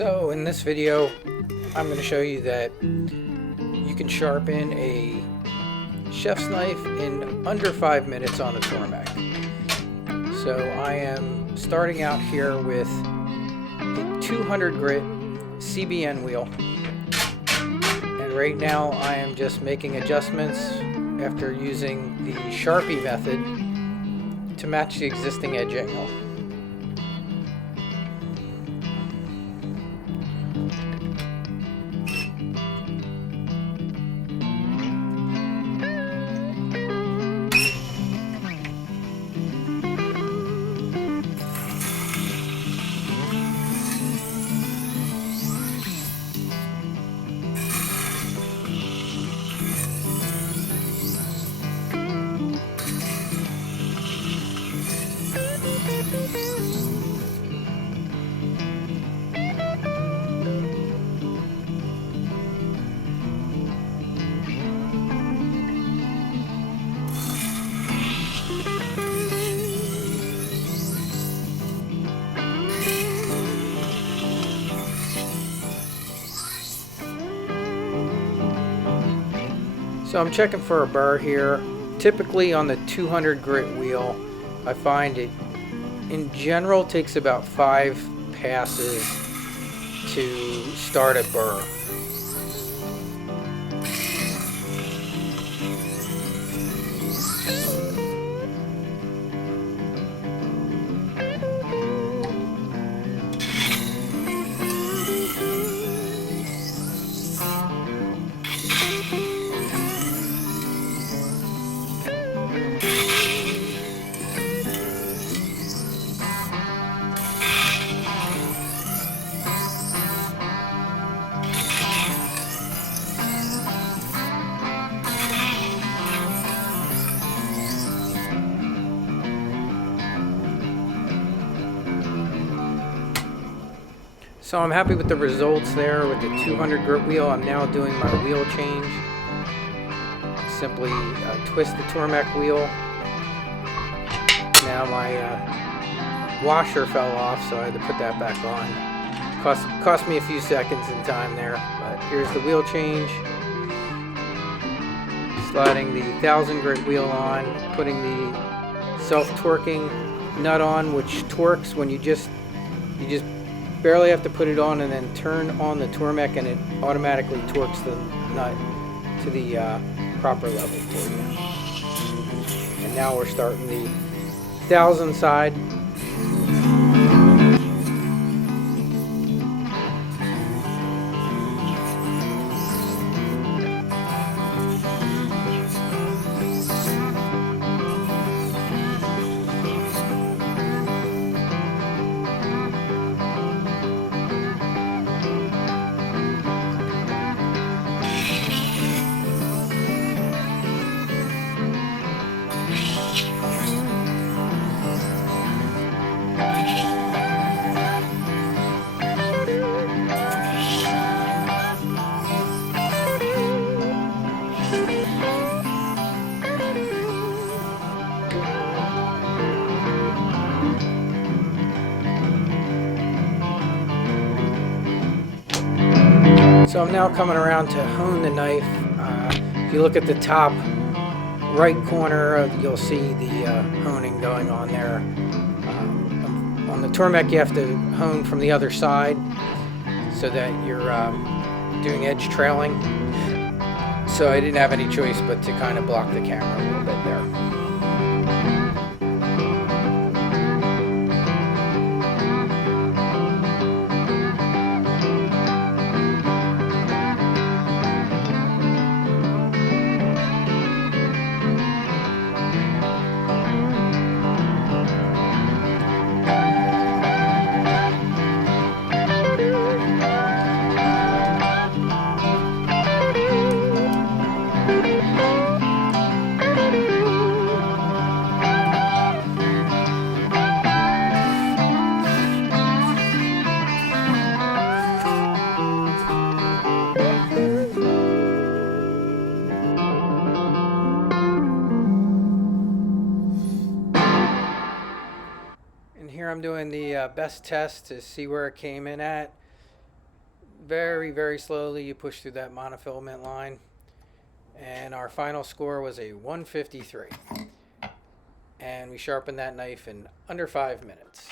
So in this video, I'm going to show you that you can sharpen a chef's knife in under 5 minutes on a Tormek. So I am starting out here with a 200 grit CBN wheel. And right now I am just making adjustments after using the Sharpie method to match the existing edge angle. So I'm checking for a burr here. Typically on the 200 grit wheel, I find it in general takes about 5 passes to start a burr. So I'm happy with the results there with the 200 grit wheel. I'm now doing my wheel change. Simply twist the Tormek wheel. Now my washer fell off, so I had to put that back on. Cost me a few seconds in time there, but here's the wheel change. Sliding the 1000 grit wheel on, putting the self-torquing nut on, which torques when you just barely have to put it on and then turn on the Tormek, and it automatically torques the nut to the proper level for you. And now we're starting the 1000 side. So I'm now coming around to hone the knife. If you look at the top right corner, you'll see the honing going on there. On the Tormek, you have to hone from the other side so that you're doing edge trailing. So I didn't have any choice but to kind of block the camera a little bit there. I'm doing the best test to see where it came in at. Very, very slowly you push through that monofilament line. And our final score was a 153. And we sharpened that knife in under 5 minutes.